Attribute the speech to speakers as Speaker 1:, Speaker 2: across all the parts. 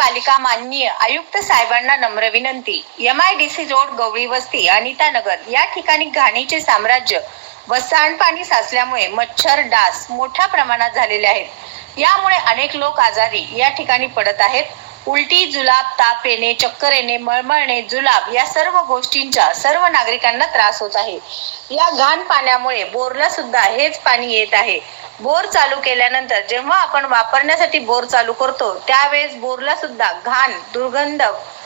Speaker 1: महानगरपालिका माननीय आयुक्त साहेबांना नम्र विनंती। MIDC रोड गवळी वस्ती अनितानगर या ठिकाणी घाणीचे साम्राज्य व सांडपाणी साचल्यामुळे मच्छर डास मोठ्या प्रमाणात झालेले आहेत। यामुळे अनेक लोक आजारी या ठिकाणी पडत आहेत। उलटी, जुलाब, ताप येणे, चक्कर येणे, मळमळणे, जुलाब या सर्व गोष्टींचा सर्व नागरिकांना त्रास होत आहे। या घाण पाण्यामुळे बोरला सुद्धा हेच पाणी येत आहे। बोर चालू केल्यानंतर जेव्हा आपण वापरण्यासाठी बोर चालू करतो त्यावेळेस बोरला सुद्धा घाण, दुर्गंध,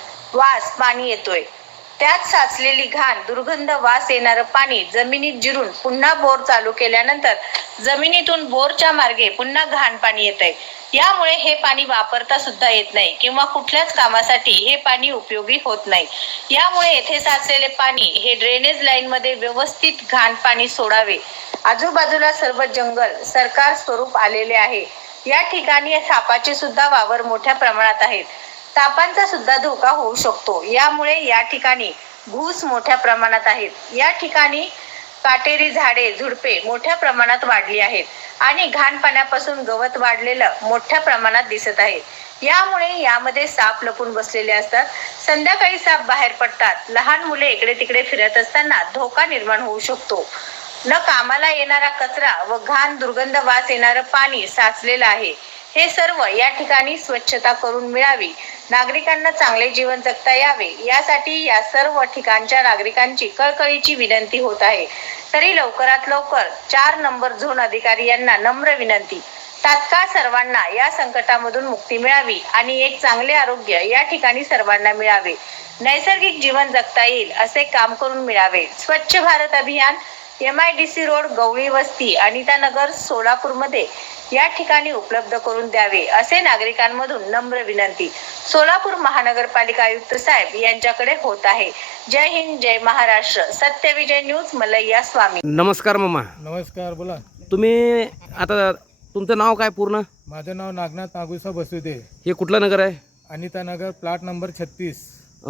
Speaker 1: वास पाणी येतोय। त्यात साचलेली घाण, दुर्गंध, वास येणारं पाणी जमिनीत जिरून पुन्हा बोर चालू केल्यानंतर जमिनीतून बोरच्या मार्गे पुन्हा घाण पाणी येतंय। यामुळे हे पाणी वापरता सुद्धा येत नाही किंवा कुठल्याच कामासाठी हे पाणी उपयोगी होत नाही। यामुळे येथे साचलेले पाणी हे ड्रेनेज लाईन मध्ये व्यवस्थित घाण पाणी सोडावे। आजूबाजूला सर्व जंगल सरकार स्वरूप आलेले आहे। या ठिकाणी सापाचे सुद्धा वावर मोठ्या प्रमाणात आहेत। सापांचा सुद्धा धोका होऊ शकतो। यामुळे या ठिकाणी घूस मोठ्या प्रमाणात आहेत। या ठिकाणी काटेरी झाडे, झुडपे मोठ्या प्रमाणात वाढली आहेत आणि घाण पाण्यापासून गवत वाढलेलं मोठ्या प्रमाणात दिसत आहे। यामुळे यामध्ये साप लपून बसलेले असतात। संध्याकाळी साप बाहेर पडतात। लहान मुले इकडे तिकडे फिरत असताना धोका निर्माण होऊ शकतो। न कामाला येणारा कचरा व घाण, दुर्गंध, वास येणारं पाणी साचलेलं आहे। हे सर्व या ठिकाणी स्वच्छता करून मिळावी, नागरिकांना चांगले जीवन जगता यावे यासाठी या सर्व ठिकाणच्या नागरिकांची कळकळीची विनंती होत आहे। तरी लवकरात लवकर 4 नंबर झोन अधिकारी यांना नम्र विनंती, तात्काळ सर्वांना या संकटामधून मुक्ती मिळावी आणि एक चांगले आरोग्य या ठिकाणी सर्वांना मिळावे, नैसर्गिक जीवन जगता येईल असे काम करून मिळावे। स्वच्छ भारत अभियान MIDC रोड गवळी वस्ती अनितानगर सोलापूरमध्ये या ठिकाणी उपलब्ध करून द्यावे असे नागरिकांमधून नम्र विनंती सोलापूर महानगरपालिका आयुक्त साहेब यांच्याकडे होत आहे। जय हिंद, जय महाराष्ट्र। सत्यविजय न्यूज, मलैया स्वामी।
Speaker 2: नमस्कार मामा।
Speaker 3: नमस्कार, बोला।
Speaker 2: तुम्ही आता तुमचं नाव काय पूर्ण?
Speaker 3: माझं नाव नागनाथ नागुसा बसुदे।
Speaker 2: हे कुठलं नगर आहे?
Speaker 3: Anitanagar, plot number 36।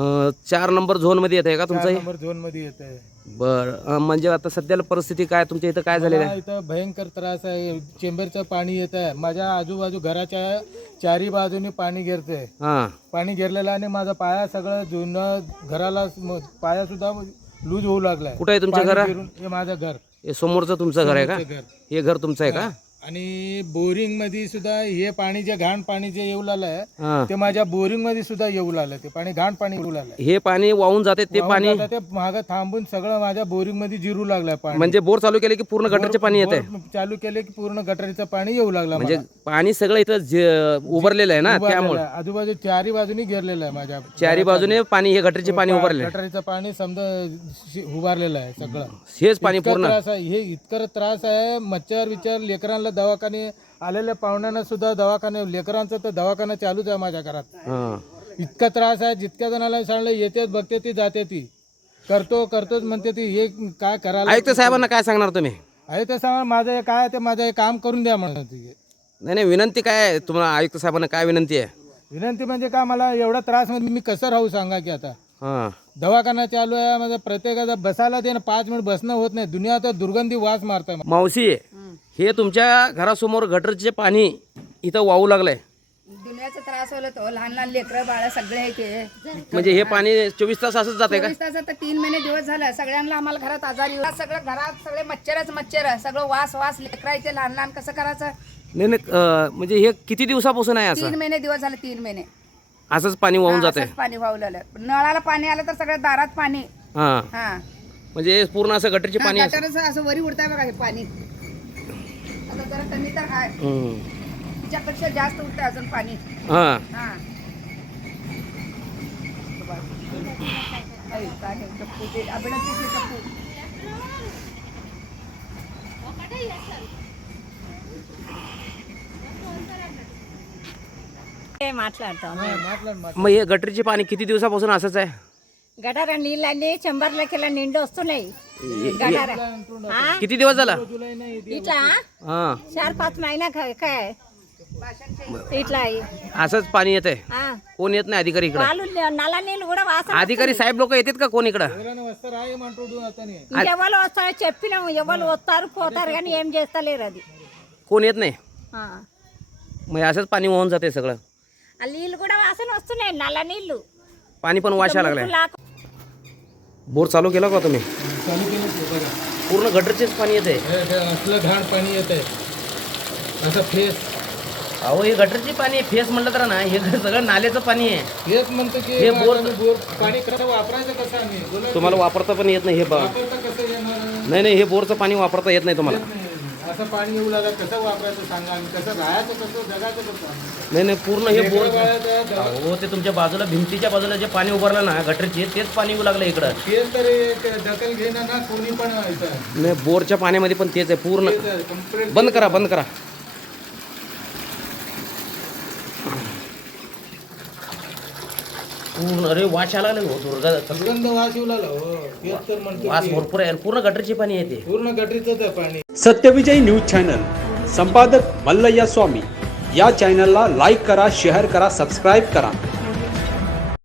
Speaker 2: 4 number zone मध्ये येत आहे का तुमचं?
Speaker 3: 4 नंबर झोन मध्ये येत आहे।
Speaker 2: बरं, म्हणजे आता सध्याला परिस्थिती काय तुमच्या इथं काय झालेलं आहे?
Speaker 3: इथं भयंकर त्रास आहे। चेंबरचं पाणी येत आहे। माझ्या आजूबाजू घराच्या चारी बाजूनी पाणी गिरतंय।
Speaker 2: हां,
Speaker 3: पाणी गिरलेलं आणि माझा पाया सगळं जुनं, घराला पाया सुद्धा लूज होऊ लागलाय।
Speaker 2: कुठं आहे तुमचं घर?
Speaker 3: हे माझं घर,
Speaker 2: हे समोरचं तुमचं घर आहे का?
Speaker 3: घर।
Speaker 2: हे घर तुमचं आहे का?
Speaker 3: आणि बोरिंग मध्ये सुद्धा हे पाणी, जे घाण पाणी जे येऊ लागलंय
Speaker 2: हां,
Speaker 3: ते माझ्या बोरिंग मध्ये सुद्धा येऊ लागलं। ते पाणी घाण पाणी येऊ लागलंय।
Speaker 2: हे पाणी वाहून जाते ते पाणी,
Speaker 3: ते मागं थांबून सगळं माझ्या बोरिंग मध्ये जिरू लागलंय पाणी।
Speaker 2: म्हणजे बोर चालू केले की पूर्ण गटरचे पाणी येते?
Speaker 3: चालू केले की पूर्ण गटरीचं पाणी येऊ लागलं।
Speaker 2: म्हणजे पाणी सगळं इथं उभारलेलं आहे ना, त्यामुळे
Speaker 3: आजूबाजू चारी बाजूनी घेरलेलं आहे। माझ्या
Speaker 2: चारी बाजूने पाणी, हे गटरचे पाणी उभारले,
Speaker 3: गटरीचं पाणी समजा उभारलेलं आहे सगळं।
Speaker 2: हेच पाणी
Speaker 3: इतका
Speaker 2: पूर्ण
Speaker 3: त्रास आहे, हे इतकं त्रास आहे। मच्छर विचार, लेकरांना दवाखाने, आलेल्या पाहुण्यांना सुद्धा दवाखाने, लेकरांचा तर दवाखाना चालूच आहे माझ्या घरात।
Speaker 2: हां,
Speaker 3: इतका त्रास आहे। जितक्या जणाला सांगलं येते, बघते ती, जाते ती, करतोच म्हणते ती। हे काय करायला?
Speaker 2: आयुक्त साहेबांना काय सांगणार तुम्ही?
Speaker 3: आहे ते सांगा, माझं हे काय, ते माझं हे काम करून द्या म्हणत।
Speaker 2: नाही, विनंती काय आहे तुम्हाला? आयुक्त साहेबांना काय विनंती आहे?
Speaker 3: विनंती म्हणजे काय, मला एवढा त्रास मध्ये मी कसं राहू सांगा की? आता
Speaker 2: हां,
Speaker 3: दवाखाना चालू आहे माझा, प्रत्येकाचा बसायला दे ना, 5 मिनिट बसणं होत नाही। दुनिया तर दुर्गंधी वास मारताय।
Speaker 2: मावशी, हे तुमच्या घरासमोर गटरचे पाणी इथं वाहू लागलंय?
Speaker 4: दुनियाचा त्रास होईल तो, लहान लहान लेकरं बाळा सगळे आहे ते।
Speaker 2: म्हणजे हे पाणी 24 तास असंच जाते का?
Speaker 4: 24 तास आता 3 महिने दिवस झाला। सगळ्यांना आम्हाला घरात आजारी, सगळं घरात सगळे मच्छर, सगळं वास लेकरा इथे लहान लहान, कसं करायचं?
Speaker 2: नाही, म्हणजे हे किती दिवसापासून आहे
Speaker 4: 3
Speaker 2: असं?
Speaker 4: महिने दिवस झाले, 3 महिने
Speaker 2: असंच पाणी वाहून जाते?
Speaker 4: असंच पाणी वाहूलं। नळाला पाणी आलं तर सगळ्या दारात पाणी।
Speaker 2: हां,
Speaker 4: हा,
Speaker 2: म्हणजे पूर्ण असं गटरचे पाणी असं?
Speaker 4: गटारचं असं वरी उडताय बघा हे पाणी। आता जरा कमी तर आहे, तिच्यापेक्षा जास्त उडतंय अजून पाणी।
Speaker 2: हां,
Speaker 4: हा, अभिनंदन चप्पू।
Speaker 2: मग हे गटरचे पाणी किती दिवसापासून असंच आहे?
Speaker 5: గటార నీళ్ళన్నీ చెంబర్లకెళ్ళ నిండి వస్తున్నాయి గటార
Speaker 2: किती दिवस झाला?
Speaker 5: ఇట్లా
Speaker 2: हां,
Speaker 5: 4-5 महिना काय ఇట్లా
Speaker 2: असंच पाणी येत आहे?
Speaker 5: ఆ,
Speaker 2: कोण येत नाही अधिकारी इकडं?
Speaker 5: వాళ్ళు నల్ల నీళ్ళు కూడా వాసన
Speaker 2: अधिकारी साहेब लोक येतात का कोण ఇక్కడ?
Speaker 5: ఎవరు వస్తారో చెప్పినాము, ఎవరు వస్తారు పోతారు కానీ ఏం చేస్తలేరు అది।
Speaker 2: कोण येत नाही?
Speaker 5: ఆ,
Speaker 2: मग असंच पाणी वाहून जाते सगळं?
Speaker 5: ఆ నీళ్ళు కూడా వాసన వస్తున్నాయి నల్ల నీళ్ళు
Speaker 2: पाणी पण वाशायला लागलाय बोर चालू केला का तुम्ही
Speaker 3: चालू केलं ते बघा.
Speaker 2: पूर्ण गटरचेच पाणी येते
Speaker 3: हे असलं घाण पाणी येत आहे असं फेस
Speaker 2: अहो हे गटरचे पाणी आहे. फेस म्हटलं तर ना हे सगळं नाल्याचं पाणी आहे
Speaker 3: हेच म्हणतो की
Speaker 2: हे बोर-
Speaker 3: आम्ही बोर पाणी कसं वापरायचं कसं आम्ही बोला
Speaker 2: तुम्हाला वापरता पण येत नाही हे
Speaker 3: वापरता कसं येणार
Speaker 2: नाही नाही हे बोरचं पाणी वापरता येत नाही तुम्हाला
Speaker 3: नाही. असं पाणी येऊ लागलं कसं वापरायचं सांगा आम्ही कसं राहायचं कसं जगायचं कसं
Speaker 2: नाही नाही पूर्ण हे बोर
Speaker 3: लेकरं बाळाचं दवा-
Speaker 2: अहो ते तुमच्या बाजूला भिंतीच्या बाजूला जे पाणी उभारलं ना गटरचे तेच पाणी येऊ लागलं इकडं
Speaker 3: तेच तरी ते दखल घेणं ना कोणी पण व्हायचं
Speaker 2: नाही बोरच्या पाण्यामध्ये पण तेच आहे पूर्ण
Speaker 3: तेच आहे, complete
Speaker 2: बंद करा बंद करा पूर्ण अरे वास आला नाही हो दुर्गा
Speaker 3: दुर्गंध वास येऊ लागला हो तेच तर म्हणतो
Speaker 2: वास
Speaker 3: की
Speaker 2: भरपूर आहे आणि पूर्ण गटरचे पाणी येते
Speaker 3: पूर्ण गटरीचंच आहे पाणी
Speaker 6: सत्यविजय न्यूज चॅनल संपादक मल्लय्या स्वामी या चॅनलला लाईक करा शेअर करा सबस्क्राईब करा